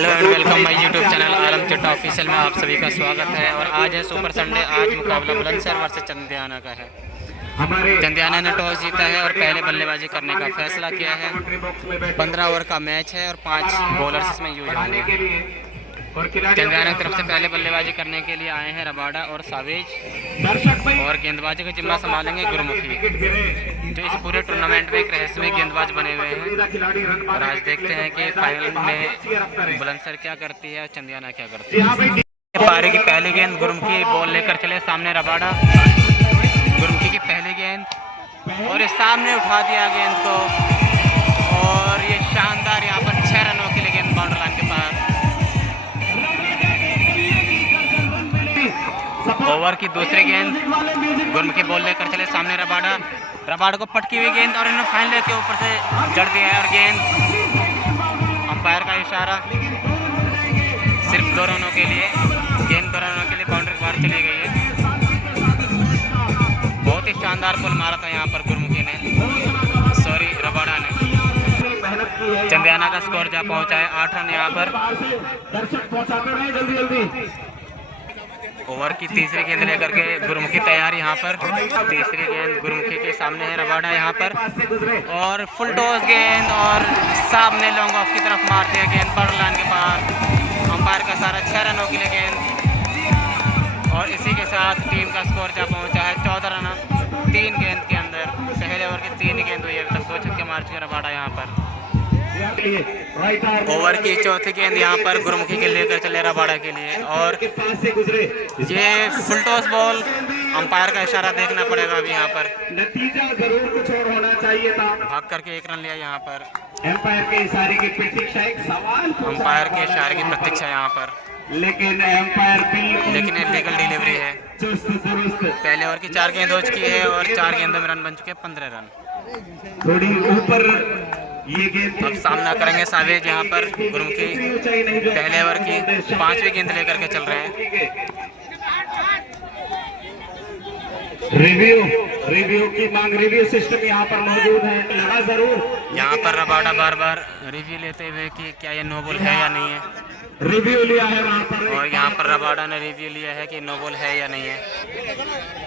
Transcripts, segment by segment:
Hello and welcome my YouTube channel Alam Chitta official में आप सभी का स्वागत है। और आज है सुपर संडे। आज मुकाबला बुलंदशहर वर्सेस चंदियाना का है। चंदियाना ने टॉस जीता है और पहले बल्लेबाजी करने का फैसला किया है। 15 ओवर का मैच है और 5 बॉलर्स इसमें यूज होंगे। चंदियाना की तरफ से पहले बल्लेबाजी करने के लिए आए हैं रबाडा और सावेज, और गेंदबाजी का जिम्मा संभालेंगे गुरमुखी, जो इस पूरे टूर्नामेंट में एक रहस्यमय गेंदबाज बने हुए हैं। और आज देखते हैं कि फाइनल में बुलंदशहर क्या करती है और चंदियाना क्या करती है। पारी की पहली गेंद गुरमुखी बॉल लेकर चले, सामने रबाडा, गुरमुखी की पहली गेंद और इस सामने उठा दिया गेंद को, और ये शानदार यहाँ पर 6 रनों के लिए गेंद बाउंड्री लाइन के पार। ओवर की दूसरी गेंद गुरमुखी बॉल लेकर चले, सामने रबाडा को पटकी हुई गेंद और इन्होंने फाइनल के ऊपर से जड़ दिया है। और गेंद अंपायर का इशारा, सिर्फ 2 रनों के लिए गेंद, 2 रनों के लिए बाउंड्री के बाहर चली गई है। बहुत ही शानदार बॉल मारा था यहाँ पर गुरमुखी ने, सॉरी रबाडा ने। चंदियाना का स्कोर जा पहुंचा है 8 रन यहाँ पर। ओवर की तीसरी गेंद लेकर के गुरमुखी तैयार यहाँ पर। तीसरी गेंद गुरमुखी के सामने है रबाडा यहाँ पर, और फुल टॉस गेंद और सामने लॉन्ग ऑफ की तरफ मारते हैं गेंद बाउंड्री लाइन के पार। अंपायर का सारा 6 रनों के लिए गेंद, और इसी के साथ टीम का स्कोर जा पहुँचा है 14 रन 3 गेंद के अंदर। पहले ओवर की 3 ही गेंद हुई है, अभी तक 2 छक्के मार चुके रबाडा यहाँ पर। ओवर की चौथी गेंद यहाँ पर गुरमुखी के लेकर चले रबाडा के लिए, और ये फुल टॉस बॉल, अंपायर का इशारा देखना पड़ेगा अभी यहाँ पर। नतीजा जरूर कुछ और होना चाहिए था। भाग करके 1 रन लिया यहाँ पर। एम्पायर के इशारे की प्रतीक्षा, एक सवाल अंपायर के इशारे की प्रतीक्षा यहाँ पर, लेकिन एम्पायर लेकिन ये लीगल डिलीवरी है। चुस्त दुरुस्त। पहले ओवर की 4 गेंद हो चुकी है और 4 गेंदों में रन बन चुके हैं 15 रन। थोड़ी ऊपर ये गेंद, अब सामना करेंगे सावेज यहाँ पर। गुरमुखी पहले ओवर की 5वीं गेंद लेकर के चल रहे हैं। रिव्यू की मांग, रिव्यू सिस्टम यहाँ पर मौजूद है, लगा जरूर। यहाँ पर रबाडा बार बार रिव्यू लेते हुए कि क्या ये नो बॉल है या नहीं है। रिव्यू लिया है वहाँ पर, और यहाँ पर रबाडा ने रिव्यू लिया है कि नो बॉल है या नहीं है।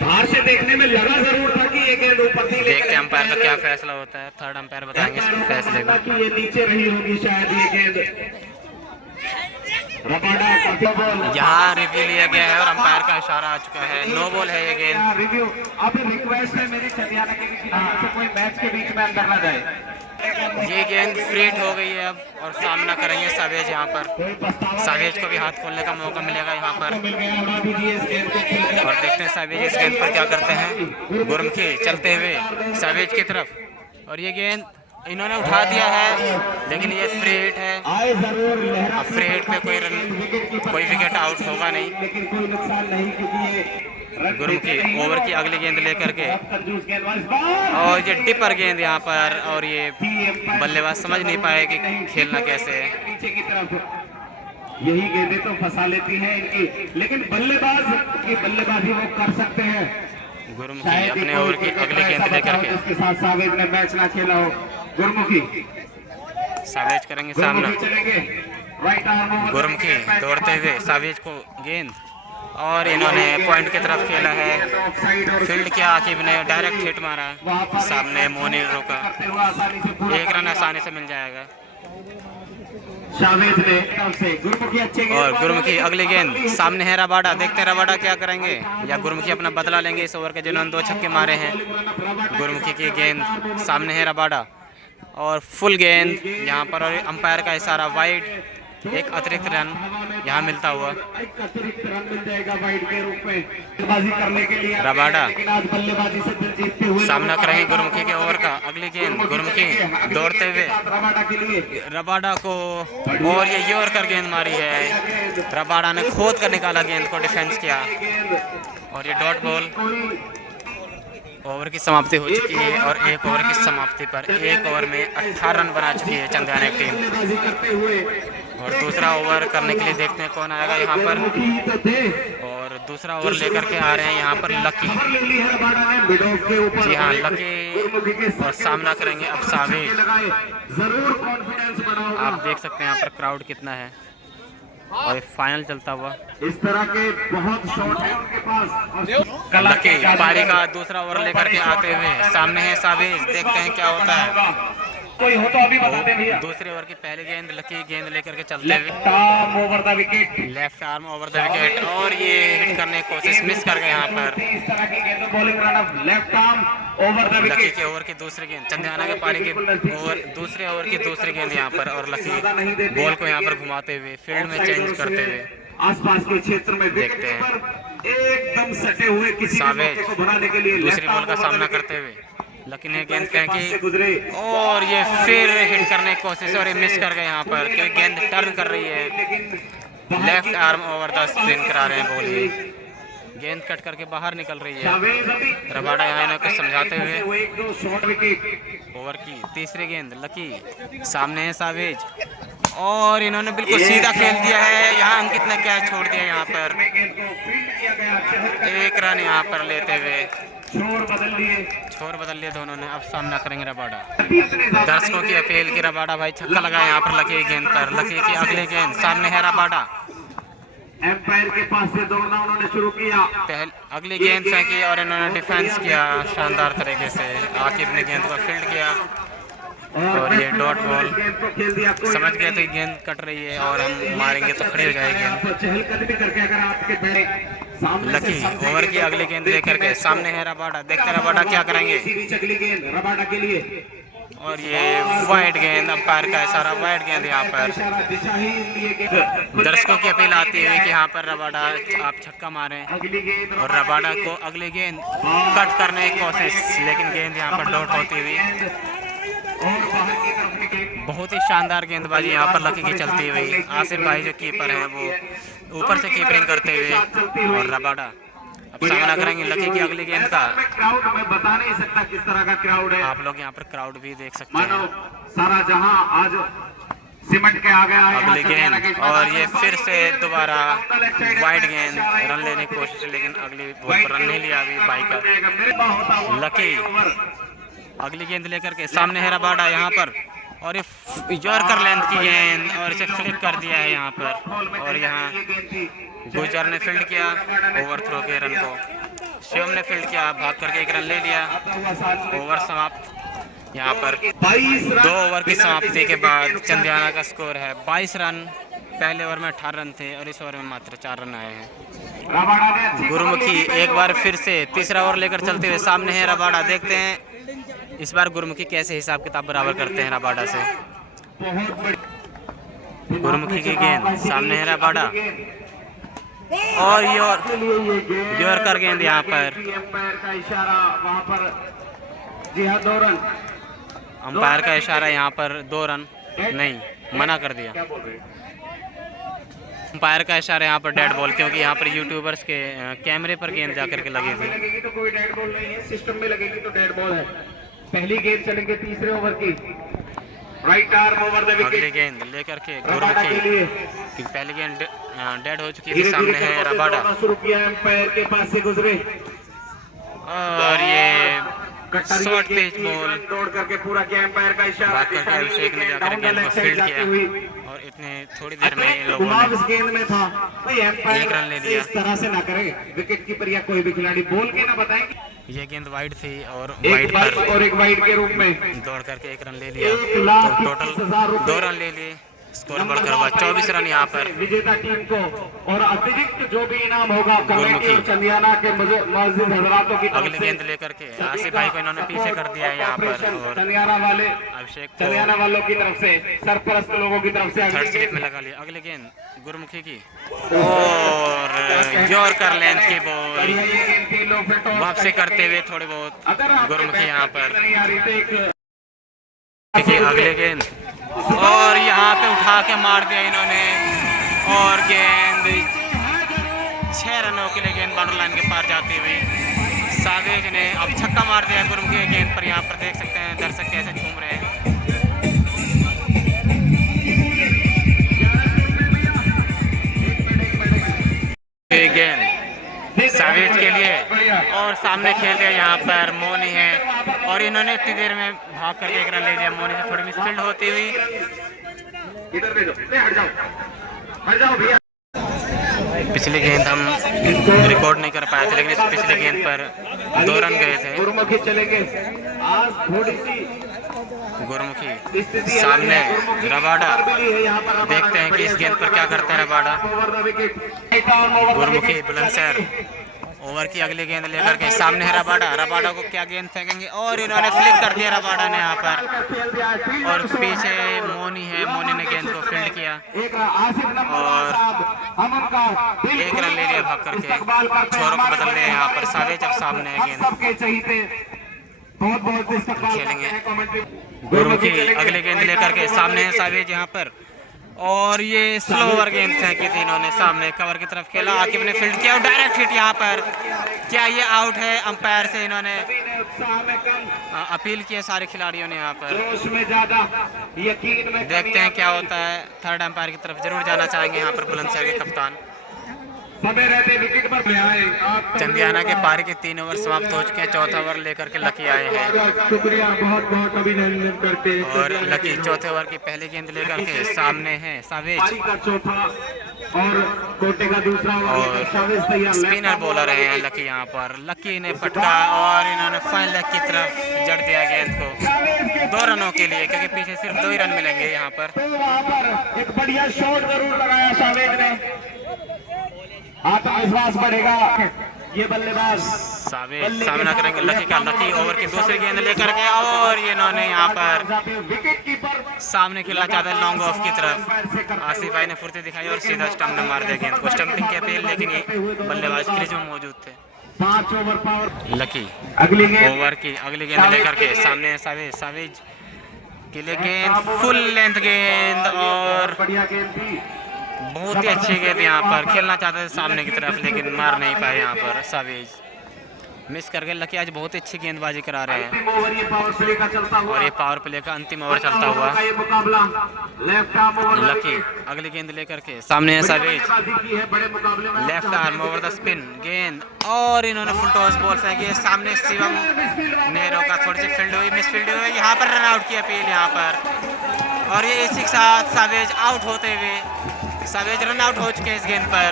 बाहर से देखने में लगा जरूर था कि ये गेंद ऊपर थी, देखते हैं अंपायर का क्या फैसला होता है। थर्ड अंपायर बताएंगे इस फैसले को। कि ये नीचे रही होगी शायद ये गेंद। यहाँ रिव्यू लिया गया है और अंपायर का इशारा आ चुका है, नो बॉल है ये गेंद। रिव्यू, अब रिक्वेस्ट है मेरी चंदियाना के खिलाफ से कोई मैच के बीच में अंदर ना जाए। ये गेंद फ्रीट हो गई है अब, और सामना करेंगे सावेज यहाँ पर। सावेज को भी हाथ खोलने का मौका मिलेगा यहाँ पर, और देखते हैं सावेज इस गेंद पर क्या करते हैं। गुरमुखी चलते हुए सावेज की तरफ, और ये गेंद इन्होंने उठा दिया है, लेकिन ये फ्री हिट है। अब फ्री हिट पे कोई विकेट आउट होगा नहीं। गुरमुखी ओवर की अगली गेंद लेकर के, और ये डिपर गेंद यहाँ पर, और ये बल्लेबाज समझ नहीं पाए कि खेलना कैसे है। यही गेंदें तो फंसा लेती हैं इनकी, लेकिन बल्लेबाज की बल्लेबाजी वो कर सकते हैं। गुरमुखी अपने ओवर की अगली गेंद लेकर के, उसके साथ सावेज ने मैच ना खेला हो। गुरमुखी सावेज करेंगे सामना। गुरमुखी दौड़ते हुए सावेज को गेंद, और इन्होंने पॉइंट की तरफ खेला है। फील्ड के आकिब ने डायरेक्ट हिट मारा, सामने मोनी रोका। 1 रन आसानी से मिल जाएगा। और गुरमुखी अगली गेंद, सामने है रबाडा। देखते हैं रबाडा क्या करेंगे, या गुरमुखी अपना बदला लेंगे इस ओवर के जिन्होंने 2 छक्के मारे हैं। गुरमुखी की गेंद, सामने है रबाडा, और फुल गेंद यहाँ पर, और अंपायर का इशारा वाइड, एक अतिरिक्त रन यहाँ मिलता हुआ। रबाडा सामना करेंगे गुरमुखी के ओवर का। अगली गेंद गुरमुखी दौड़ते हुए रबाडा को, और ये यॉर्कर गेंद मारी है। रबाडा ने खोद कर निकाला गेंद को, डिफेंस किया, और ये डॉट बॉल। ओवर की समाप्ति हो चुकी है, और 1 ओवर की समाप्ति पर 1 ओवर में 18 रन बना चुकी है चंदियाना की टीम। और दूसरा ओवर करने के लिए देखते हैं कौन आएगा यहाँ पर, और दूसरा ओवर लेकर के आ रहे हैं यहाँ पर लकी। जी हाँ, लकी, और सामना करेंगे अब सावेज। आप देख सकते हैं यहाँ पर क्राउड कितना है। और फाइनल चलता हुआ इस तरह के बहुत शॉट है उनके पास और लकी पारी का दूसरा ओवर लेकर के आते हुए सामने है साबिज, देखते हैं क्या होता है। कोई हो तो अभी बता दें भैया। दूसरे ओवर की पहली गेंद लकी गेंद लेकर के चलते हुए left arm over the wicket, left arm over the wicket और ये हिट करने की कोशिश मिस कर गए यहाँ पर। इस तरह की गेंद bowling run left arm over the lucky wicket. के ओवर की दूसरी गेंद, चंद्याना के पारी के ओवर दूसरे ओवर की दूसरी गेंद यहाँ पर और लकी बॉल को यहाँ पर घुमाते हुए फील्ड में चेंज करते हुए आसपास के क्षेत्र में देखते हैं। एकदम सटे हुए किसी भी मौके को बनाने के लिए दूसरी बॉल का सामना करते हुए लकी ने गेंद फेंकी गुजरे और ये फिर हिट करने की कोशिश और ये मिस कर गए यहाँ पर क्योंकि गेंद टर्न कर रही है। Left arm over the spin करा रहे हैं बॉल, ये गेंद कट करके बाहर निकल रही है। रबाडा यहाँ इन्हें कुछ समझाते हुए ओवर की तीसरी गेंद लकी, सामने है सावेज और इन्होंने बिल्कुल सीधा खेल दिया है। यहाँ अंकित ने कैच छोड़ दिया यहाँ पर, एक रन यहाँ पर लेते हुए छोर बदल लिए दोनों ने। अब सामना करेंगे रबाडा। दर्शकों की अपील की रबाडा भाई छक्का लगाए यहाँ पर लकी गेंद पर। लकी की अगली गेंद, सामने है रबाडा, एम्पायर के पास से दौड़ना उन्होंने शुरू किया। अगली गेंद फेंकी और इन्होंने डिफेंस किया शानदार तरीके से। आकिब ने गेंद को फील्ड किया और ये डॉट बॉल समझ गए थे गेंद कट रही है और हम मारेंगे तो खड़ी हो जाएगी। लकी ओवर की अगली गेंद लेकर के सामने है रबाडा, देखते हैं रबाडा क्या करेंगे। रबाडा के लिए और ये वाइड गेंद, अंपायर का इशारा वाइड गेंद यहाँ पर। दर्शकों की अपील आती है कि यहाँ पर रबाडा आप छक्का मारें और रबाडा को अगली गेंद कट करने की कोशिश, लेकिन गेंद यहाँ पर डॉट होती हुई। बहुत ही शानदार गेंदबाजी यहाँ पर लकी की चलती हुई। आसिफ भाई जो कीपर हैं वो ऊपर से कीपरिंग करते हुए और रबाडा अब सामना करेंगे लकी की अगली गेंद का। क्राउड में बता नहीं सकता किस तरह का क्राउड है। आप लोग यहाँ पर क्राउड भी देख सकते हैं। सारा जहां आज सिमट के आ गया है। अगली गेंद और ये फिर से दोबारा वाइड गेंद, रन लेने की कोशिश, लेकिन अगली बॉल पर रन नहीं लिया अभी बाई का। लकी अगली गेंद लेकर के सामने है रबाडा यहाँ पर और ये यॉर्कर लेंथ की गेंद और इसे फ्लिक कर दिया है यहाँ पर। और यहाँ गुजर ने फील्ड किया ओवर थ्रो के रन को, शिवम ने फील्ड किया, भाग करके एक रन ले लिया। ओवर समाप्त यहाँ पर। 2 ओवर की समाप्ति के बाद चंद्याना का स्कोर है 22 रन। पहले ओवर में 18 रन थे और इस ओवर में मात्र 4 रन आए हैं। गुरुमुखी एक बार फिर से तीसरा ओवर लेकर चलते हुए सामने है रबाडा, देखते हैं इस बार गुरुमुखी कैसे हिसाब किताब बराबर करते हैं रबाडा से। गुरुमुखी की गेंद, सामने है रबाडा और यॉर्कर गेंद यहाँ पर। अंपायर का इशारा वहां पर, जी हाँ 2 रन। अंपायर का इशारा यहाँ पर 2 रन नहीं, मना कर दिया अंपायर का इशारा यहाँ पर डेड बॉल, क्योंकि यहाँ पर यूट्यूबर्स के कैमरे पर गेंद जाकर के लगी थी। लगेगी तो कोई डेड बॉल नहीं है, सिस्टम में लगेगी तो डेड बॉल है। पहली गेंद चलेंगे तीसरे ओवर की, right arm over the wicket. अगली गेंद लेकर के गुरुमुखी की पहली गेंद डेड हो चुकी थी। सामने है रबाडा, शुरू किया एम्पायर के पास से गुजरे और ये शॉर्ट पिच बॉल तोड़ करके पूरा किया एम्पायर का इशारा। भाग करके अभिषेक ने जाकर गेंद को फील्ड किया और इतने थोड़ी देर में इन लोगों ने इस गेंद में था भाई, एम्पायर 1 रन ले लिया। इस तरह से ना करे विकेट कीपर या कोई भी खिलाड़ी, बोल के ना बताएंगे। ये गेंद वाइड थी और एक वाइड पर वाइड और एक वाइड के रूप में दौड़ करके 1 रन ले लिया, 1,20,000 तो टोटल 2 रन ले लिए। स्कोर बढ़कर हुआ 24 रन यहाँ पर। विजेता टीम को और अतिरिक्त जो भी इनाम होगा कमेटी गुरुमुखी और चंदियाना के मस्जिद हजरातों की तरफ अगली से। गेंद लेकर के आसिफ भाई को इन्होंने पीछे कर दिया है यहाँ पर और चंदियाना वाले, अभिषेक को चंदियाना वालों की तरफ से, सरपरस्त लोगों की तरफ से थर्ड स्लिप में लगा लिया। अगली गेंद गुरुमुखी की और यॉर्कर लेंथ की बॉल वापसी करते हुए थोड़े बहुत गुरुमुखी यहाँ पर। अगले गेंद और यहाँ पे उठा के मार दिया इन्होंने और गेंद 6 रनों के लिए गेंद बाउंड्री लाइन के पार जाती हुई। सावेज ने अब छक्का मार दिया गुरुमुखी की गेंद पर। यहाँ पर देख सकते हैं दर्शक कैसे झूम रहे हैं। गेंद सावेज के लिए और सामने खेल दिया यहाँ पर मोनी है और इन्होंने इतनी देर में भाग करके 1 रन ले लिया। मोनी से थोड़ी मिसफील्ड होती हुई। इधर भेजो, हट जाओ भैया। पिछली गेंद हम रिकॉर्ड नहीं कर पाए थे, लेकिन इस पिछली गेंद पर 2 रन गए थे। गुरुमुखी चलेंगे। आज थोड़ी सी गुरुमुखी सामने रबाडा, देखते हैं कि इस गेंद पर क्या करते हैं रबाडा। गुरुमुखी बुलंदशहर ओवर की अगली गेंद लेकर के सामने है रबाडा। रबाडा को क्या गेंद फेंकेंगे और इन्होंने फ्लिक कर दिया रबाडा ने यहाँ पर, और पीछे मोनी है, मोनी ने गेंद को फील्ड किया और 1 रन ले लिया भाग करके। छोरों को बदल लिया यहाँ पर, सावेज अब सामने है गेंद खेलेंगे। गुरुमुखी अगले गेंद लेकर के सामने है सावेज यहाँ पर, और ये स्लो ओवर गेंद फेंकी थी इन्होंने, सामने कवर की तरफ खेला, आकिब ने फील्ड किया और डायरेक्ट हिट यहाँ पर। क्या ये आउट है? अंपायर से इन्होंने अपील की है सारे खिलाड़ियों ने यहाँ पर। देखते हैं क्या होता है। थर्ड अंपायर की तरफ जरूर जाना चाहेंगे यहाँ पर बुलंदशहर के कप्तान। विकेट पर चंदियाना के पारी के 3 ओवर समाप्त हो चुके हैं। चौथा ओवर लेकर के लकी आए हैं, शुक्रिया, बहुत बहुत अभिनंदन करते हैं। और लकी चौथे ओवर की पहली गेंद लेकर के सामने है सावेज, का चौथा और कोटे का दूसरा और स्पिनर बॉलर है लकी यहाँ पर। लकी ने पटका और इन्होंने फाइन लेग की तरफ जड़ दिया गेंद को 2 रनों के लिए, क्योंकि पीछे सिर्फ 2 ही रन मिलेंगे यहाँ पर। वहाँ पर एक बढ़िया शॉट जरूर लगाया सावेज ने, आत्मविश्वास बढ़ेगा। ये बल्लेबाज सावेज सामना करेंगे लकी का। लकी ओवर की दूसरी गेंद लेकर के, और ये इन्होंने यहाँ पर विकेट कीपर सामने खेलना चाहता है लॉन्ग ऑफ की तरफ। आसिफ भाई ने फुर्ती दिखाई और सीधा स्टंप में मार दिया गेंद को। स्टंपिंग की अपील, लेकिन ये बल्लेबाज क्रीज में मौजूद थे। 5 ओवर पावर। लकी अगली गेंद ओवर की अगली गेंद लेकर के सामने है सावेज। सावेज के लिए गेंद फुल लेंथ गेंद, और बढ़िया गेंद थी, बहुत ही अच्छी गेंद यहाँ पर। खेलना चाहते थे सामने की तरफ, लेकिन मार नहीं पाए यहाँ पर सावेज। मिस कर गए। लकी आज बहुत ही अच्छी गेंदबाजी करा रहे हैं, अंतिम ओवर ये पावर प्ले का चलता हुआ, और ये पावर प्ले का अंतिम ओवर चलता हुआ। ये मुकाबला लेफ्ट आर्म ओवर लकी अगली गेंद लेकर के सामने है सावेज। की है बड़े मुकाबले में। Left arm over the spin गेंद, और इन्होंने फुल टॉस बॉल फेंकी है सामने। शिवम ने रोका, थोड़ी सी फील्ड हुई, मिस फील्ड हुई, यहाँ पर रन आउट की अपील यहाँ पर, और ये इसी के साथ सावेज आउट होते हुए, सावेज रन आउट हो चुके हैं इस गेंद पर।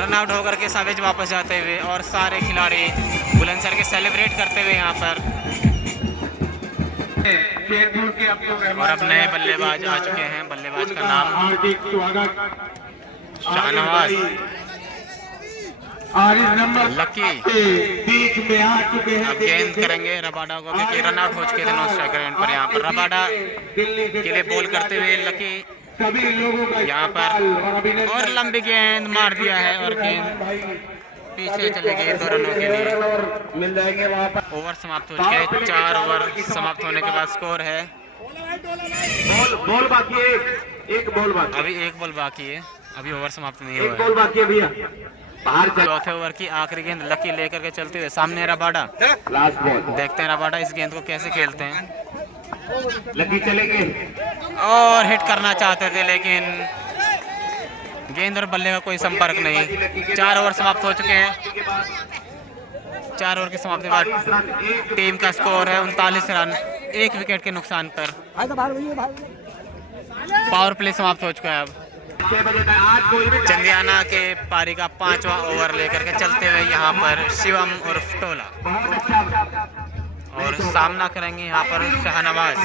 रन आउट होकर के सावेज वापस जाते हुए, और सारे खिलाड़ी बुलंदशहर के सेलिब्रेट करते हुए यहाँ पर। और अब नए बल्लेबाज आ चुके हैं। बल्लेबाज का नाम हार्दिक स्वागत। शाहनवाज। लकी बीच में आ चुके हैं। अब गेंद करेंगे रबाडा को, क्योंकि रन आउट हो चुके थे नॉन स्ट्राइकर एंड पर। यहाँ पर रबाडा के लिए बॉल करते हुए लकी सभी लोगों का यहाँ पर, और लंबी गेंद मार दिया है, और गेंद पीछे चले गए 2 रनों के लिए। मिल जाएंगे वहाँ पर। ओवर समाप्त हो चुके हैं। 4 ओवर समाप्त होने के बाद स्कोर है, बॉल बाकी है, एक बॉल बाकी, अभी 1 बॉल बाकी है, अभी ओवर समाप्त नहीं एक हुआ बॉल है। बाकी है भैया। बाहर चौथे ओवर की आखिरी गेंद लकी लेकर के चलते हुए सामने रबाडा। Last ball. देखते हैं रबाडा इस गेंद को कैसे खेलते हैं। लकी चलेंगे, और हिट करना चाहते थे, लेकिन गेंद और बल्ले का कोई संपर्क नहीं। 4 ओवर समाप्त हो चुके हैं। 4 ओवर की समाप्ति के बाद टीम का स्कोर है 39 रन, 1 विकेट के नुकसान पर। पावर प्ले समाप्त हो चुका है। अब 6 बजे तक आज कोई भी चंदियाना के पारी का 5वां ओवर लेकर के चलते हुए यहाँ पर शिवम और टोला, बहुत अच्छा। और सामना करेंगे यहाँ पर शाहनवाज।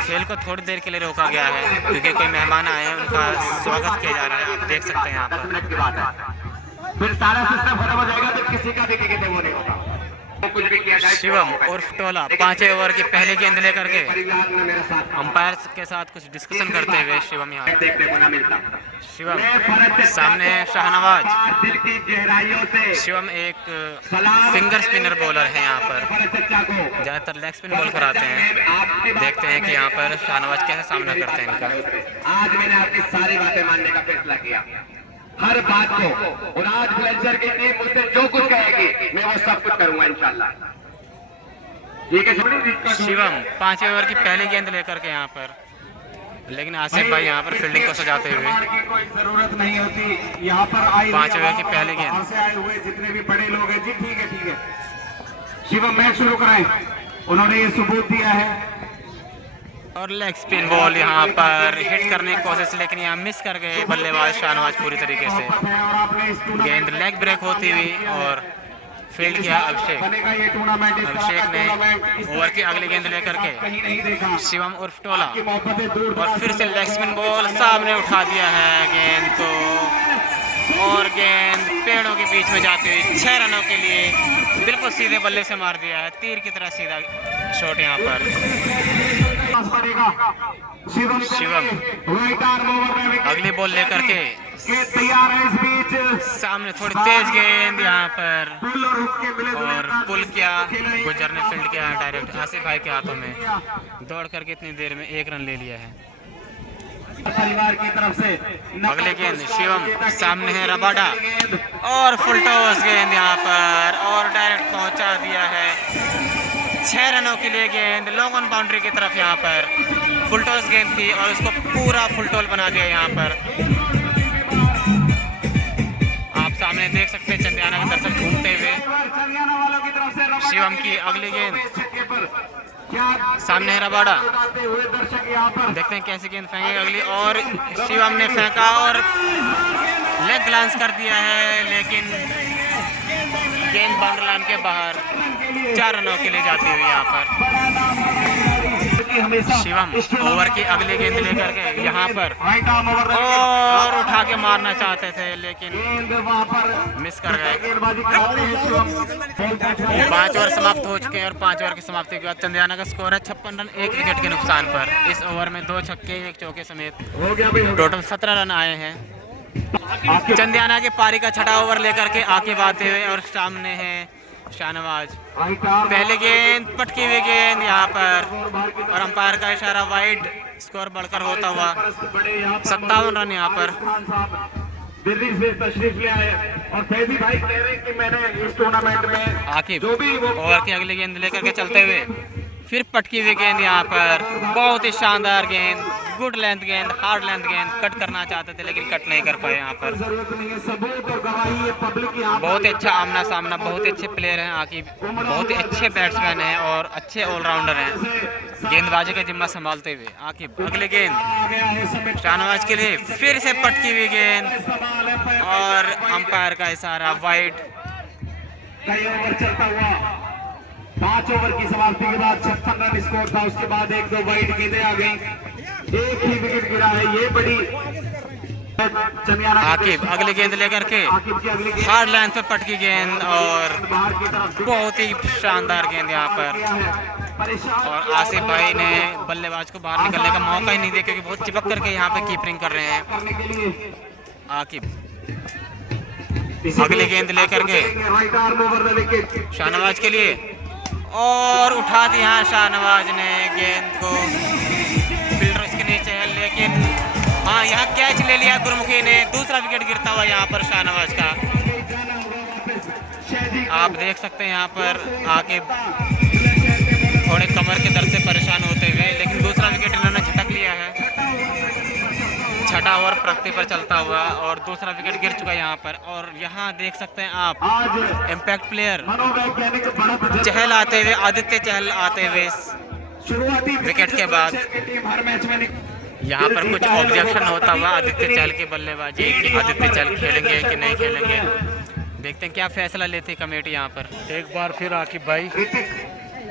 खेल को थोड़ी देर के लिए रोका गया है, क्योंकि कोई मेहमान आए हैं, उनका स्वागत किया जा रहा है। आप देख सकते हैं यहाँ 10 मिनट की बात है, फिर सारा सिस्टम खत्म हो जाएगा, फिर किसी का भी टिकट वो नहीं होगा। कुछ भी किया जाए। शिवम और टोला 5वें ओवर की पहली गेंद लेकर के परिवार ने मेरे साथ अंपायर के साथ कुछ डिस्कशन करते हुए शिवम यहाँ। देखने को ना मिलता। शिवम सामने है शाहनवाज। दिल की गहराइयों से शिवम एक फिंगर स्पिनर बॉलर है यहाँ पर, चच्चा को ज़्यादातर लेग स्पिन बॉल कराते हैं। देखते हैं कि यहाँ पर शाहनवाज कैसे सामना करते हैं इनका। आज मैंने आपकी सारी बातें मानने का फैसला किया, हर बात को, और आज बुलंदशहर की टीम मुझसे जो कुछ कहेगी मैं वो सब कुछ करूंगा इंशाल्लाह। ठीक है। शिवम 5वें ओवर की पहली गेंद लेकर के यहाँ पर, लेकिन आसिफ भाई यहाँ पर फील्डिंग को सजाते हुए। कोई जरूरत नहीं होती यहाँ पर। 5वें ओवर की पहली गेंद से आए हुए जितने भी बड़े लोग हैं जी, ठीक है ठीक है। शिवम मैच शुरू कराएं, उन्होंने ये सबूत दिया है। और लेग स्पिन बॉल यहाँ पर हिट करने की कोशिश, लेकिन यहाँ मिस कर गए बल्लेबाज शाहनवाज पूरी तरीके से। गेंद लेग ब्रेक होती हुई और फील्ड किया अभिषेक। अभिषेक ने ओवर की अगली गेंद लेकर के शिवम उर्फ टोला, और फिर से लेग स्पिन बॉल सामने उठा दिया है गेंद को, और गेंद पेड़ों के बीच में जाती हुई 6 रनों के लिए बिल्कुल सीधे बल्ले से मार दिया है। तीर की तरह सीधा शॉट यहाँ पर। शिवम अगली बॉल लेकर के तैयार है इस बीच, सामने थोड़ी तेज गेंद यहाँ पर, और पुल किया, गुजर ने फील्ड किया डायरेक्ट आसिफ भाई के हाथों में। दौड़ करके इतनी देर में 1 रन ले लिया है। परिवार की तरफ से अगले गेंद शिवम, सामने है रबाडा, और फुल टॉस गेंद यहाँ पर, और डायरेक्ट पहुंचा दिया है। 6 रनों के लिए गेंद लॉन्ग ऑन बाउंड्री की तरफ यहाँ पर। फुल टॉस गेंद थी और उसको पूरा फुल टॉल बना दिया यहाँ पर। आप सामने देख सकते हैं चंदियाना के दर्शक घूमते हुए। शिवम की अगली गेंद, सामने है रबाडा, देखते हैं कैसे गेंद फेंकेगा अगली, और शिवम ने फेंका और लेग ग्लांस कर दिया है, लेकिन गेंद बाउंड्री लाइन के बाहर। 4 रनों के लिए जाती हुई यहाँ पर। शिवम ओवर की अगली गेंद लेकर के यहाँ पर, और उठा के मारना चाहते थे लेकिन मिस कर गए। 5 ओवर समाप्त हो चुके हैं, और 5 ओवर की समाप्ति के बाद चंदियाना का स्कोर है 56 रन 1 विकेट के नुकसान पर। इस ओवर में 2 छक्के 1 चौके समेत टोटल 17 रन आए हैं। चंदियाना के पारी का 6ठा ओवर लेकर के आके आते हुए, और सामने है शाहनवाज। पहले गेंद पटकी हुई गेंद यहाँ पर, और अंपायर का इशारा वाइड, स्कोर बढ़कर होता हुआ 57 रन यहाँ पर। दिल्ली से तशरीफ ले आए और फैजी भाई कह रहे हैं कि मैंने इस टूर्नामेंट में आकिब ओवर की अगली गेंद लेकर के चलते हुए, फिर पटकी हुई गेंद यहाँ पर, बहुत ही शानदार गेंद, गुड लेंथ गेंद, हार्ड लेंथ गेंद। कट करना चाहते थे लेकिन कट नहीं कर पाए यहाँ पर। बहुत ही अच्छा आमना सामना, बहुत ही अच्छे प्लेयर हैं आकिब, बहुत ही अच्छे बैट्समैन हैं और अच्छे ऑलराउंडर हैं गेंदबाजी का जिम्मा संभालते हुए। आकिब अगली गेंद शाहनवाज के लिए, फिर से पटकी हुई गेंद, और अंपायर का इशारा वाइड। 5 ओवर की समाप्ति के बाद 56 रन स्कोर था। उसके बाद 1-2 वाइड गेंदें आ गई, एक ही विकेट गिरा है। ये बड़ी आकिब अगली गेंद लेकर के हार्ड लाइन पे पटकी गेंद, और बहुत ही शानदार गेंद यहाँ पर। और आसिफ भाई ने बल्लेबाज को बाहर निकलने का मौका ही नहीं दिया, क्योंकि बहुत चिपक करके यहाँ पे कीपिंग कर रहे हैं। आकिब अगली गेंद लेकर के शाहनवाज के लिए, और उठा दी यहाँ शाहनवाज ने गेंद को फील्डर इसके नीचे है, लेकिन हाँ यहाँ कैच ले लिया गुरमुखी ने। दूसरा विकेट गिरता हुआ यहाँ पर शाहनवाज का। आप देख सकते हैं यहाँ पर आके थोड़े कमर के दर्द से परेशान होते हुए, लेकिन दूसरा विकेट इन्होंने झटक लिया है। 6ठा ओवर प्रगति पर चलता हुआ, और दूसरा विकेट गिर चुका है यहाँ पर। और यहाँ देख सकते हैं आप इम्पैक्ट प्लेयर चहल आते हुए, आदित्य चहल आते हुए विकेट के बाद। यहाँ पर कुछ ऑब्जेक्शन होता हुआ आदित्य चहल की बल्लेबाजी, कि आदित्य चहल खेलेंगे कि नहीं खेलेंगे। देखते हैं क्या फैसला लेती कमेटी यहाँ पर। एक बार फिर आकिब भाई,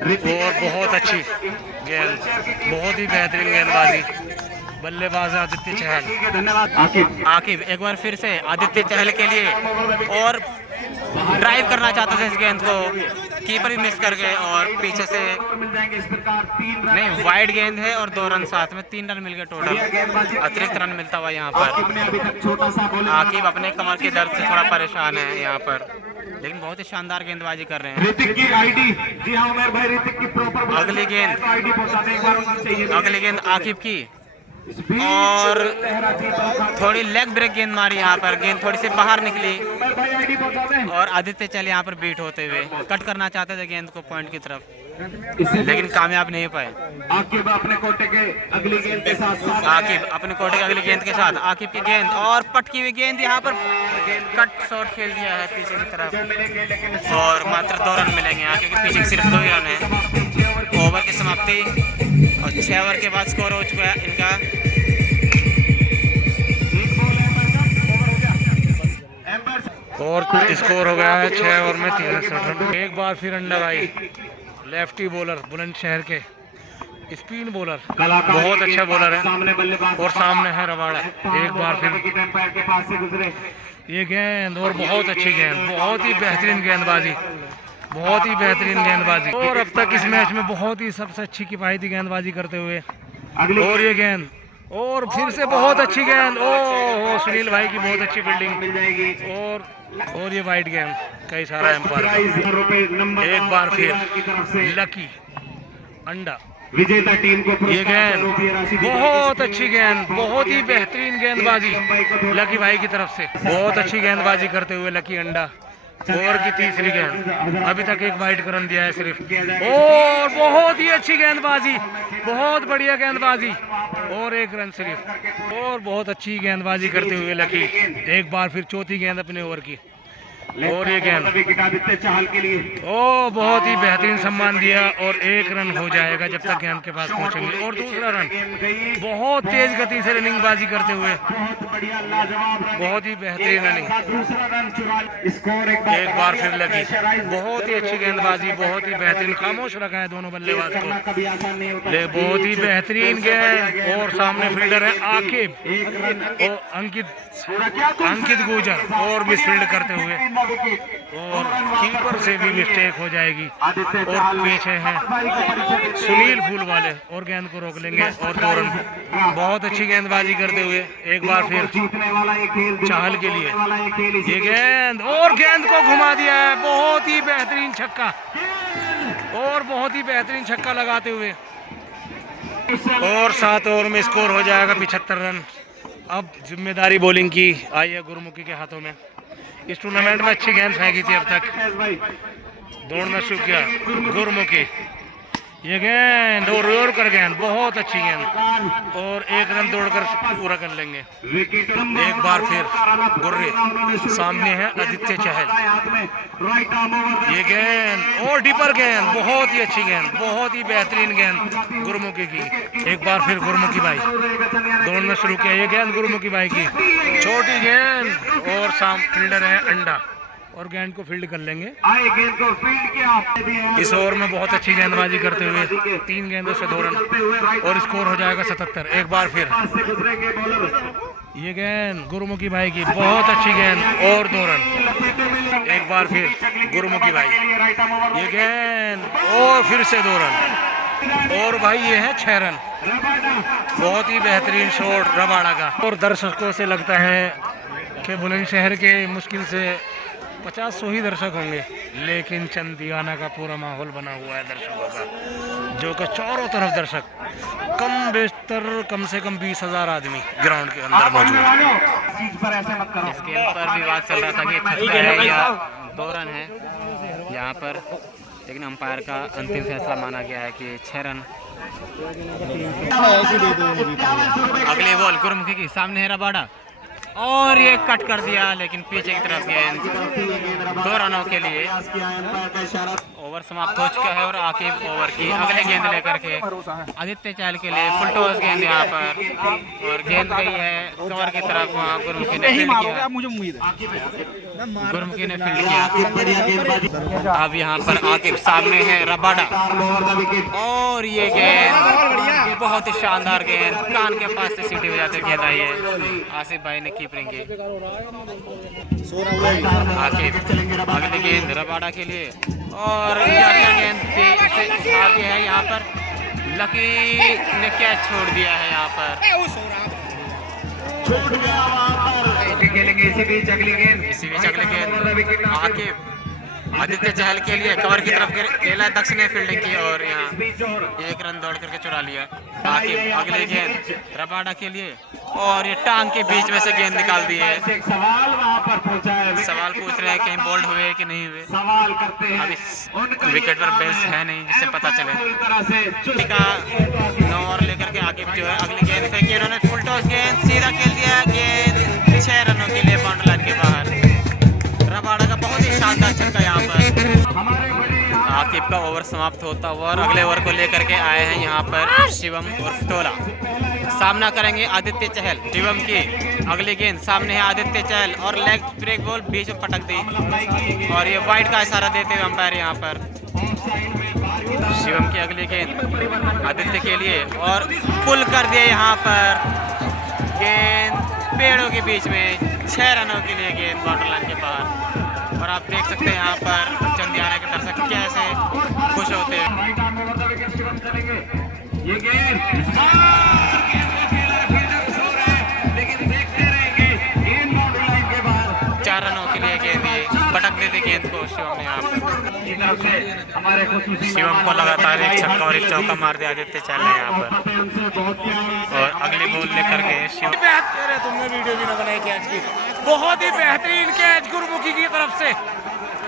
और बहुत अच्छी गेंद, बहुत ही बेहतरीन गेंदबाजी, बल्लेबाज आदित्य चहल। धन्यवाद आकिब एक बार फिर से आदित्य चहल के लिए, और ड्राइव करना चाहते थे इस गेंद को, कीपर भी मिस कर गए, और पीछे से नहीं, वाइड गेंद है और 2 रन साथ में 3 रन मिल गए टोटल, अतिरिक्त रन मिलता हुआ यहाँ पर। आकिब अपने कमर के दर्द से थोड़ा परेशान है यहाँ पर, लेकिन बहुत ही शानदार गेंदबाजी कर रहे हैं। ऋतिक की आईडी, जी हाँ उमर भाई, ऋतिक की प्रॉपर अगली गेंद, आईडी पहुंचाने एक बार उनको चाहिए। अगली गेंद आकिब की, और थोड़ी लेग ब्रेक गेंद मारी यहाँ पर, गेंद थोड़ी सी बाहर निकली, और आदित्य चहल यहाँ पर बीट होते हुए कट करना चाहते थे गेंद को पॉइंट की तरफ, लेकिन कामयाब नहीं हो पाए। आकिब अपने कोटे के अगली गेंद के साथ आकिब अपने कोटे की अगली गेंद के साथ, आकिब की गेंद और पटकी हुई गेंद यहाँ पर कट शॉट खेल दिया है पीछे की तरफ, और मात्र 2 रन मिलेंगे यहाँ, क्योंकि पीछे सिर्फ 2 ही रन है। ओवर की समाप्ति और 6 ओवर के बाद स्कोर हो चुका है इनका। और स्कोर हो गया है 6 ओवर में 63 रन। एक बार फिर अंडा भाई, लेफ्टी बॉलर बुलंदशहर के, स्पिन बॉलर, बहुत अच्छा बॉलर है। और सामने है रबाड़ा। एक बार फिर ये गेंद, और बहुत अच्छी गेंद, बहुत ही बेहतरीन गेंदबाजी, बहुत ही बेहतरीन गेंदबाजी। और अब तक इस मैच में बहुत ही सबसे अच्छी किफायती गेंदबाजी करते हुए। और ये गेंद, और फिर से बहुत अच्छी गेंद, ओ सुनील भाई की बहुत अच्छी फील्डिंग। और ये वाइड गेंद का इशारा एम्पायर का। एक बार फिर लकी अंडा, विजेता टीम को ये गेंद, बहुत अच्छी गेंद, बहुत ही बेहतरीन गेंदबाजी लकी भाई की तरफ से। बहुत अच्छी गेंदबाजी करते हुए लकी अंडा। ओवर की तीसरी गेंद, अभी तक एक वाइड का रन दिया है सिर्फ। और बहुत ही अच्छी गेंदबाजी, बहुत बढ़िया गेंदबाजी, और एक रन सिर्फ। और बहुत अच्छी गेंदबाजी करते हुए लकी। एक बार फिर चौथी गेंद अपने ओवर की। और ये गेंद, चाहल के लिए ओ बहुत ही बेहतरीन सम्मान दिया। और एक रन हो जाएगा जब तक गेंद के पास पहुंचेंगे। और दूसरा रन, बहुत तेज गति से रनिंगबाजी करते हुए, बहुत ही बेहतरीन रनिंग। दूसरा रन चुरा, स्कोर एक बार फिर लगी, बहुत ही अच्छी गेंदबाजी, बहुत ही बेहतरीन। खामोश रखा है दोनों बल्लेबाज को, कभी आसान नहीं होता। ले बहुत ही बेहतरीन गेंद। और सामने फील्डर है आकिब और अंकित गुजर, और मिसफील्ड करते हुए, और कीपर से भी मिस्टेक हो जाएगी। और पीछे हैं सुनील फूल वाले, और गेंद को रोक लेंगे। और 2 रन, बहुत अच्छी गेंदबाजी करते हुए। एक बार फिर चाहल के लिए ये गेंद, और गेंद को घुमा दिया है, बहुत ही बेहतरीन छक्का, और बहुत ही बेहतरीन छक्का लगाते हुए। और 7 ओवर में स्कोर हो जाएगा 75 रन। अब जिम्मेदारी बॉलिंग की आई है गुरमुखी के हाथों में। इस टूर्नामेंट में अच्छी गेंद फेंकी थी अब तक, दौड़ना शुरू किया गुरमुखी। ये गेंद, और कर गेंद, बहुत अच्छी गेंद, और 1 रन दौड़कर पूरा कर लेंगे। एक बार फिर गुर्रे, सामने है आदित्य चहल। ये गेंद, और डीपर गेंद, बहुत ही अच्छी गेंद, बहुत ही बेहतरीन गेंद गुरमुखी की। एक बार फिर गुरमुखी भाई दौड़ना शुरू किया। ये गेंद गुरमुखी भाई की, छोटी गेंद, और साम फील्डर है अंडा, और गेंद को फील्ड कर लेंगे। गेंद को फील्ड किया। इस ओवर में बहुत अच्छी गेंदबाजी करते हुए 3 गेंदों से 2 रन, और स्कोर हो जाएगा 77। एक बार फिर ये गेंद गुरमुखी भाई की, बहुत अच्छी गेंद, और 2 रन। एक बार फिर गुरमुखी भाई, ये गेंद, और फिर से 2 रन। और भाई ये है 6 रन, बहुत ही बेहतरीन शॉट रबाड़ा का। और दर्शकों से लगता है कि बुलंदशहर के मुश्किल से 50-100 ही दर्शक होंगे, लेकिन चंदियाना का पूरा माहौल बना हुआ है दर्शकों का, जो कि चारों तरफ दर्शक, कम बेशतर कम से कम 20,000 आदमी ग्राउंड के अंदर मौजूद है। इस गेंद पर विवाद चल रहा था कि छक्का है या 2 रन है यहाँ पर, लेकिन अंपायर का अंतिम फैसला माना गया है कि 6 रन। अगले बॉल गुरमुखी की, सामने है रबाड़ा, और ये कट कर दिया, लेकिन पीछे की तरफ गेंद 2 रनों के लिए। ओवर समाप्त हो चुका है, और आकिब ओवर की अगले गेंद लेकर के आदित्य चहल के लिए फुल टॉस गेंद यहाँ पर, और गेंद गई है कवर की तरफ। गुरमुखी ने फील्ड किया, गुरमुखी ने फील्ड किया। अब यहाँ पर आकिब, सामने है रबाड़ा, और ये गेंद बहुत ही शानदार गेंद, कान के पास से सीटी बजाते गेंद आई है। आसिफ भाई ने कीपिंग की। आकिब अगली गेंद रबाड़ा के लिए, और गेंद से है यहाँ पर। लकी ने कैच छोड़ दिया है यहाँ पर। इसी बीच अगली गेंद आकिब आदित्य चहल के लिए कवर की तरफ खेला, दक्ष ने फील्डिंग की, और यहाँ 1 रन दौड़ करके चुरा लिया। आकिब अगले गेंद रबाड़ा के लिए, और ये टांग के बीच में से गेंद निकाल दी है। सवाल पूछ रहे हैं कहीं बोल्ड हुए कि नहीं हुए। अब इस विकेट पर बेल्स है नहीं जिससे पता चले। का 9 ओवर लेकर के आकिब जो है अगली गेंद फेंकी, उन्होंने फुल टॉस गेंद सीधा खेल दिया। गेंद 6 रनों के लिए बाउंड्री लाइन के बाहर। रबाड़ा का बहुत ही शानदार छक्का यहाँ पर। आकिब का ओवर ओवर समाप्त होता हुआ और अगले ओवर को लेकर के आए हैं यहाँ पर शिवम उर्फ टोला। सामना करेंगे आदित्य चहल। शिवम की अगली गेंद, सामने है आदित्य चहल और लेग ब्रेक बॉल बीच में पटक दी और ये वाइड का इशारा देते हुए अंपायर यहाँ पर। शिवम की अगली गेंद आदित्य के लिए और पुल कर दिया यहाँ पर, गेंद पेड़ों के बीच में, 6 रनों के लिए गेंद बाउंड्री लाइन के बाहर। और आप देख सकते हैं यहाँ पर चंदियाना के दर्शक कैसे खुश होते हैं। चार रनों के लिए गेंद ये पटक देते गेंद को शिवम ने यहाँ पर। शिवम को लगातार एक छक्का और एक चौका मार दिया आदित्य चहल ने यहाँ पर। और अगली बॉल लेकर के शिवम, तुमने वीडियो भी ना बनाई कैच की, बहुत ही बेहतरीन कैच गुरमुखी की तरफ से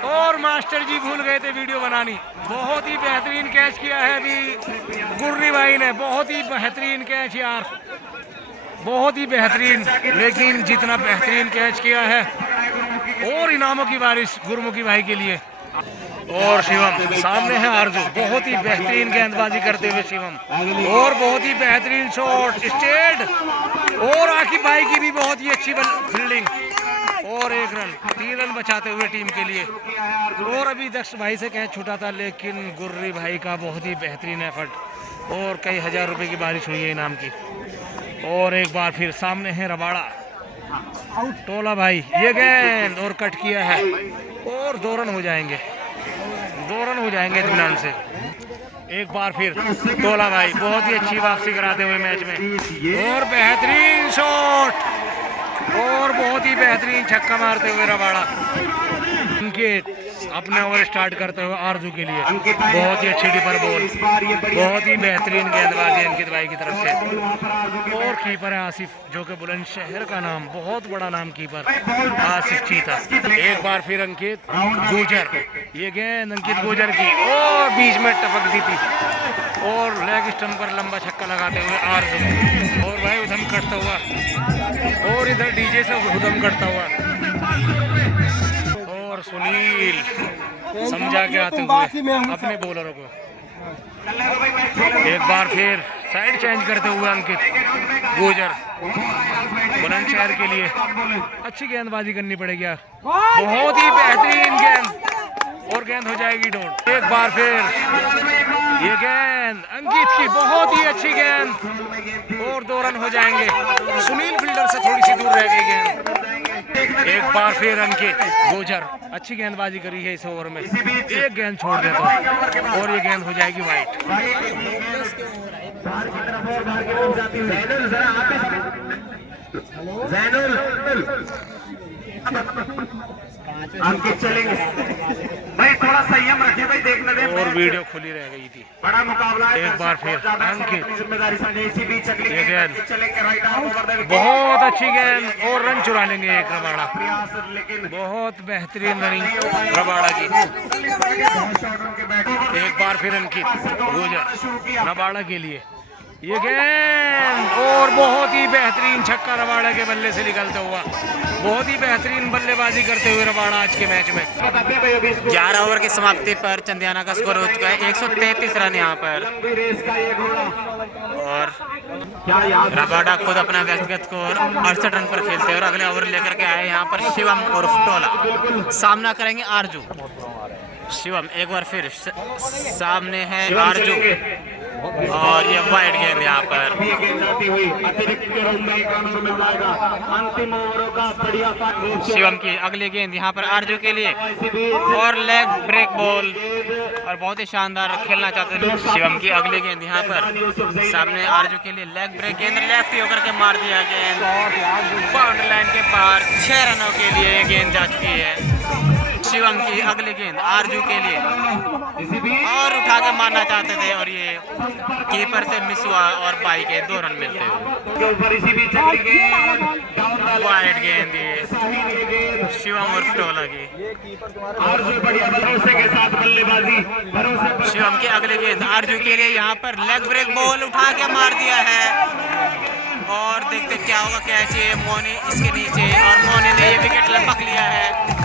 और मास्टर जी भूल गए थे वीडियो बनानी। बहुत ही बेहतरीन कैच किया है अभी गुर्री भाई ने, बहुत ही बेहतरीन कैच यार, बहुत ही बेहतरीन। लेकिन जितना बेहतरीन कैच किया है और इनामों की बारिश गुरमुखी भाई के लिए। और शिवम सामने है आरजू, बहुत ही बेहतरीन गेंदबाजी करते हुए शिवम और बहुत ही बेहतरीन शॉट स्टेट और आकिब भाई की भी बहुत ही अच्छी फील्डिंग और 1 रन, 3 रन बचाते हुए टीम के लिए। और अभी दक्ष भाई से कैच छूटा था लेकिन गुर्री भाई का बहुत ही बेहतरीन एफर्ट और कई हजार रुपए की बारिश हुई है इनाम की। और एक बार फिर सामने है रबाड़ा, टोला भाई ये गेंद और कट किया है और 2 रन हो जाएंगे, 2 रन हो जाएंगे इत्मीनान से। एक बार फिर टोला भाई बहुत ही अच्छी वापसी कराते हुए मैच में और बेहतरीन शॉट और बहुत ही बेहतरीन छक्का मारते हुए रबाड़ा। अंकित अपने ओवर स्टार्ट करते हुए आरजू के लिए बहुत ही अच्छी डिपर बॉल, बहुत ही बेहतरीन गेंदबाजी अंकित भाई की तरफ से। और कीपर है आसिफ, जो कि बुलंदशहर का नाम, बहुत बड़ा नाम कीपर आसिफ चीता। एक बार फिर अंकित गुजर, ये गेंद अंकित गुजर की और बीच में टपक दी थी और लेग स्टंप पर लंबा छक्का लगाते हुए आरजू। और भाई उधम करता हुआ और इधर डीजे से उधम करता हुआ और सुनील समझा के आते हुए अपने बॉलरों को। एक बार फिर साइड चेंज करते हुए अंकित गुजर बुलंदशहर के लिए अच्छी गेंदबाजी करनी पड़ेगी यार, बहुत ही बेहतरीन गेंद और गेंद हो जाएगी डॉट। एक बार फिर ये गेंद अंकित की बहुत ही अच्छी गेंद और 2 रन हो जाएंगे। सुनील फील्डर से थोड़ी सी दूर रह गई गेंद। एक बार फिर अंकित गुजर अच्छी गेंदबाजी करी है इस ओवर में, एक गेंद छोड़ देता और ये गेंद हो जाएगी वाइट। अंकित चलेंगे भाई, थोड़ा संयम रखिए भाई, देखने दें। और वीडियो खुली रह गई थी। बड़ा मुकाबला है। एक बार फिर अंकित, जिम्मेदारी ये गेंद बहुत अच्छी गेंद और रन चुरा लेंगे एक रबाड़ा, बहुत बेहतरीन रनिंग रबाड़ा की। एक बार फिर अंकित गुजर रबाड़ा के लिए ये गेंद और बहुत ही बेहतरीन छक्का रबाड़ा के बल्ले से निकलता हुआ, बहुत ही बेहतरीन बल्लेबाजी करते हुए रबाड़ा आज के मैच में। 11 ओवर की समाप्ति पर चंदियाना का स्कोर हो चुका है 133 रन यहाँ पर। और रबाड़ा खुद अपना व्यक्तिगत स्कोर 68 रन पर खेलते हैं और अगले ओवर लेकर के आए यहाँ पर शिवम उर्फ टोला। सामना करेंगे आरजू। शिवम एक बार फिर सामने है आरजू और ये वाइड गेंद यहाँ पर। शिवम की अगली गेंद यहाँ पर आरजू के लिए और लेग ब्रेक बॉल और बहुत ही शानदार खेलना चाहते हैं। शिवम की अगली गेंद यहाँ पर सामने आरजू के लिए लेग ब्रेक गेंद लेफ्ट होकर के मार दिया गेंद बाउंड्री लाइन के पार। 6 रनों के लिए ये गेंद जा चुकी है। शिवम की अगली गेंद आरजू के लिए और उठा के मारना चाहते थे और ये कीपर से मिस हुआ और बाई के 2 रन मिलते हुए। वाइड गेंद ये शिवम उर्फ टोला की। शिवम की अगली गेंद आरजू के लिए यहाँ पर लेग ब्रेक बॉल उठा के मार दिया है और देखते क्या होगा। कैच है मोनी इसके नीचे और मोनी ने ये विकेट लपक लिया है।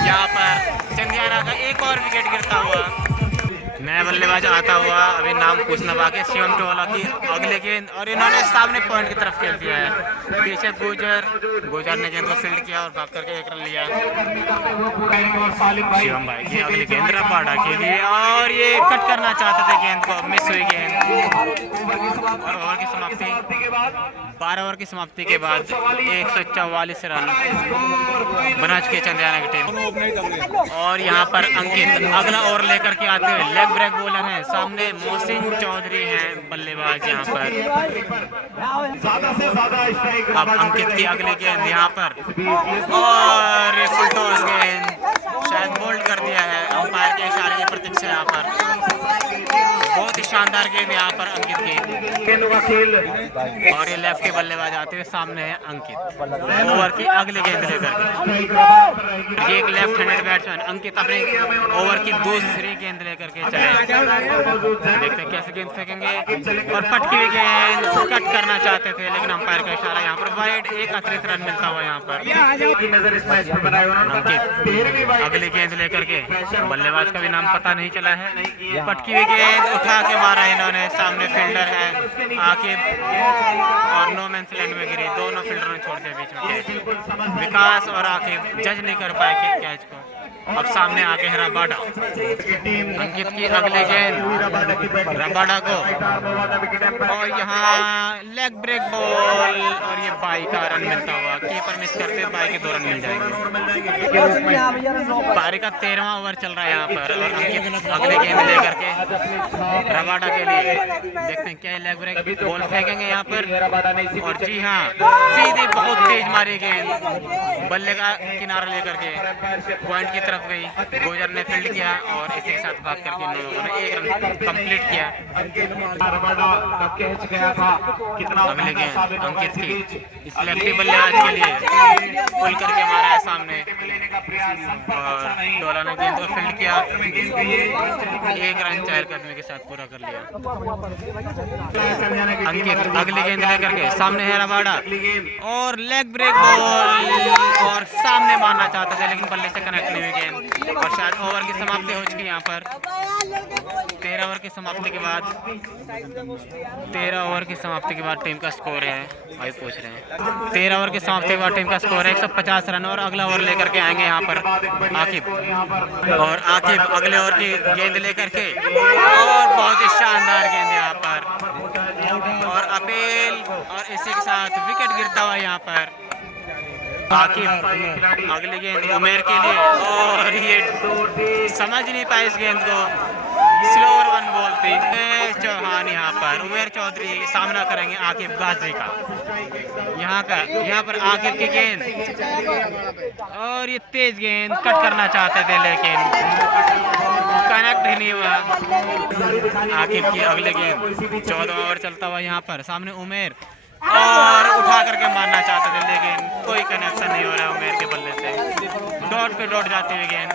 यहाँ पर चंदियाना का एक और विकेट गिरता हुआ। बल्लेबाज आता हुआ, अभी नाम पूछना बाकी, शिवम टोला की अगले गेंद, और इन्होंने सामने पॉइंट की तरफ खेल दिया है। पीछे गुजर ने गेंद को फील्ड किया और भाग करके 1 रन लिया। शिवम भाई की अगली गेंद रबाडा के लिए, और ये कट करना चाहते थे गेंद को, मिस हुई गेंद। और ओवर की समाप्ति 12 ओवर की समाप्ति के बाद 144 रन बना चुकी है चंद्याना की टीम। और यहाँ पर अंकित अगला ओवर लेकर के आते हुए, लेग ब्रेक बॉलर हैं, सामने मोहसिन चौधरी हैं बल्लेबाज यहाँ पर। अब अंकित की अगली गेंद यहाँ पर, और ये फुल टॉस गेंद शायद बोल्ड कर दिया है अंपायर के इशारे की प्रतीक्षा यहाँ पर। बहुत ही शानदार गेंद यहाँ पर अंकित की, और ये लेफ्ट के बल्लेबाज आते हुए सामने है अंकित ओवर की अगली गेंद लेकर के। ये एक लेफ्ट हैंडेड बैट्समैन अंकित अपने ओवर की दूसरी गेंद लेकर के चले। देखते हैं कैसे गेंद फेंकेंगे, और पटकी हुई गेंद कट करना चाहते थे, लेकिन अंपायर का इशारा यहाँ पर वाइड, एक अतिरिक्त रन मिलता हुआ यहाँ पर। अंकित अगली गेंद लेकर के, बल्लेबाज का भी नाम पता नहीं चला है, पटकी हुई गेंद उठा के मारा इन्होंने, सामने फील्डर है आकिब, और नो मैंस लैंड में गिरी, दोनों फील्डरों ने छोड़ दिया बीच में कैच। विकास और आकिब जज नहीं कर पाए कैच को। अब सामने आके है रबाडा, अंकित की अगली गेंद रबाडा को, और यहाँ लेग ब्रेक बॉल, और ये बाई का रन मिलता हुआ, कीपर मिस करते बाई के 2 रन मिल जाएंगे। पारी का 13वां ओवर चल रहा है यहाँ पर, और अंकित अगली गेंद लेकर के रबाडा के लिए, देखते हैं क्या लेग ब्रेक बॉल फेंकेंगे यहाँ पर। और जी हाँ, सीधी बहुत तेज मारी गेंद बल्ले का किनारा लेकर के पॉइंट की तरफ गई, गुजर ने फील्ड किया, और इसी के साथ भाग करके इन लोगों ने 1 रन कंप्लीट किया। अगले गेंद अंकित की, इस लेफ्टी बल्लेबाज के लिए पुल करके मारा है सामने, और डोला ने गेंद को फील्ड किया, 1 रन 4 कदमी के साथ पूरा कर लिया। अंकित अगली गेंद लेकर के सामने है रबाडा, और लेग ब्रेक बॉल, और सामने मारना चाहते थे लेकिन बल्ले से कनेक्ट नहीं हुई गेंद, और शायद ओवर की समाप्ति हो चुकी है यहाँ पर। 13 ओवर की समाप्ति के बाद 13 ओवर की समाप्ति के बाद टीम का स्कोर है, भाई पूछ रहे हैं, 13 ओवर की समाप्ति के बाद टीम का स्कोर है 150 रन। और अगला ओवर लेकर के आएंगे यहाँ पर आकिब, और आकिब अगले ओवर की गेंद लेकर के, और बहुत ही शानदार गेंद यहाँ पर, और अपील, और इसी के साथ विकेट गिरता हुआ यहाँ पर। आकिब अगली गेंद उमेर के लिए, और ये समझ नहीं पाए इस गेंद को, स्लोअर 1 बॉल थी। चौहान यहाँ पर, उमेर चौधरी सामना करेंगे आकिब गाजी का, यहाँ पर आकिब की गेंद, और ये तेज गेंद कट करना चाहते थे लेकिन कनेक्ट ही नहीं हुआ। आकिब की अगली गेंद, 14 ओवर चलता हुआ यहाँ पर, सामने उमेर, और उठा करके मारना चाहते थे लेकिन कोई कनेक्शन नहीं हो रहा है उमेर के बल्ले से, डॉट पे डॉट जाती हुई गेंद।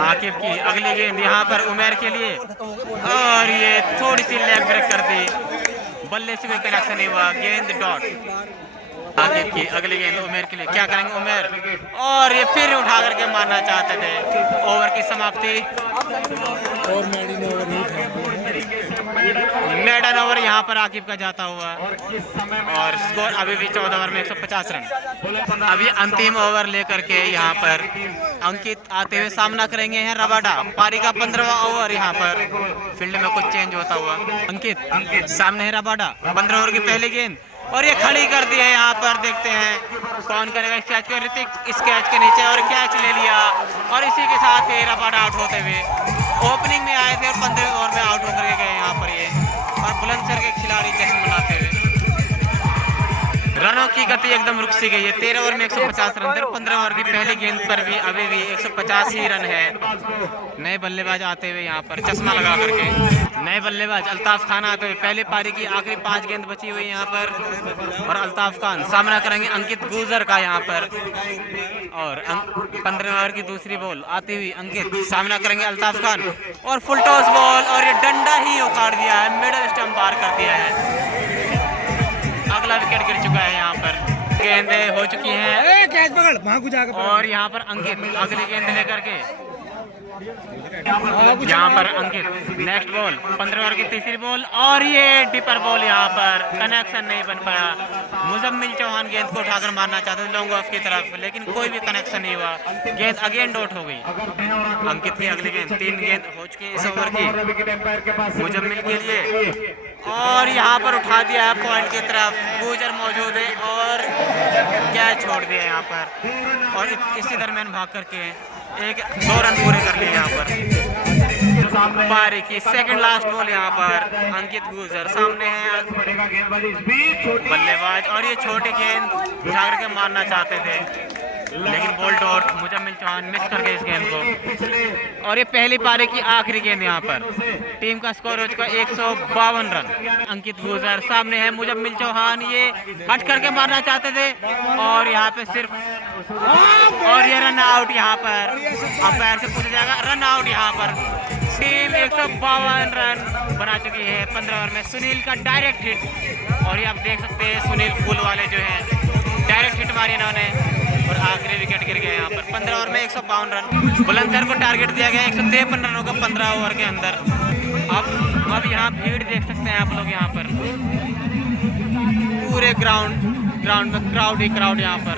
आकिब की अगली गेंद यहाँ पर उमेर के लिए, और ये थोड़ी सी लेग ब्रेक कर दी, बल्ले से कोई कनेक्शन नहीं हुआ, गेंद डॉट। आकिब की अगली गेंद उमेर के लिए, क्या करेंगे उमेर, और ये फिर उठा करके मारना चाहते थे। ओवर की समाप्ति, और मेडन ओवर यहाँ पर आकिब का जाता हुआ, और स्कोर अभी भी 14 ओवर में 150 रन। अभी अंतिम ओवर लेकर के यहाँ पर अंकित आते हुए सामना करेंगे हैं रबाडा। पारी का 15वां ओवर यहाँ पर, फील्ड में कुछ चेंज होता हुआ। अंकित सामने है रबाडा, 15 ओवर की पहली गेंद, और ये खड़ी कर दी है यहाँ पर, देखते हैं कौन करेगा इस कैच को। ऋतिक इस कैच के नीचे, और कैच ले लिया, और इसी के साथ ही रबाडा आउट होते हुए, ओपनिंग में आए थे और 15वें ओवर में आउट होकर गए यहाँ पर ये, और बुलंदशहर के खिलाड़ी जश्न मनाते हुए। रनों की गति एकदम रुक सी गई है। 13 ओवर में 150 रन थे, 15 ओवर की पहली गेंद पर भी अभी भी 150 ही रन है। नए बल्लेबाज आते हुए यहाँ पर चश्मा लगा करके, नए बल्लेबाज अल्ताफ खान आते हुए, पहले पारी की आखिरी 5 गेंद बची हुई यहाँ पर, और अल्ताफ खान सामना करेंगे अंकित गुजर का यहाँ पर, और 15 ओवर की दूसरी बॉल आती हुई अंकित सामना करेंगे अल्ताफ खान, और फुल टॉस बॉल, और ये डंडा ही उखाड़ दिया है, मिडल स्टंप पार कर दिया है। अगला विकेट गिर चुका है यहाँ पर। गेंदें हो चुकी हैं और यहाँ पर अंकित अगली गेंद लेकर के यहाँ पर अंकित नेक्स्ट बॉल 15 ओवर की तीसरी बॉल और ये डिपर बॉल यहाँ पर कनेक्शन नहीं बन पाया। मुजम्मिल चौहान गेंद को उठाकर मारना चाहते थे लॉन्ग ऑफ की तरफ, लेकिन कोई भी कनेक्शन नहीं हुआ। गेंद अगेन डॉट हो गई। अंकित की अगली गेंद 3 गेंद हो चुकी है इस ओवर की मुजम्मिल के लिए और यहाँ पर उठा दिया है पॉइंट की तरफ। गुजर मौजूद है और कैच छोड़ दिया यहाँ पर और इसी दरमियान भाग करके 2 रन पूरे कर लिए यहाँ पर। पारी की सेकंड लास्ट बॉल यहाँ पर अंकित गुजर सामने है बल्लेबाज और ये छोटी गेंद उठा करके मारना चाहते थे, लेकिन ball dot. Muzammil Chauhan miss कर गए इस गेंद को और ये पहली पारी की आखिरी गेंद यहाँ पर। टीम का स्कोर हो चुका 152 रन। अंकित गुजर सामने है मुजम्मिल चौहान, ये हट करके मारना चाहते थे और यहाँ पे सिर्फ और ये रन आउट यहाँ पर। अंपायर से पूछा जाएगा रन आउट यहाँ पर। टीम 152 रन बना चुकी है 15 ओवर में। सुनील का डायरेक्ट हिट और ये आप देख सकते हैं सुनील फूल वाले जो हैं डायरेक्ट हिट मारी इन्होंने और आखिरी विकेट गिर गया यहाँ पर। 15 ओवर में 152 रन। बुलंदशहर को टारगेट दिया गया 153 रनों का 15 ओवर के अंदर। अब यहाँ भीड़ देख सकते हैं आप लोग यहाँ पर पूरे ग्राउंड में क्राउड ही क्राउड यहाँ पर।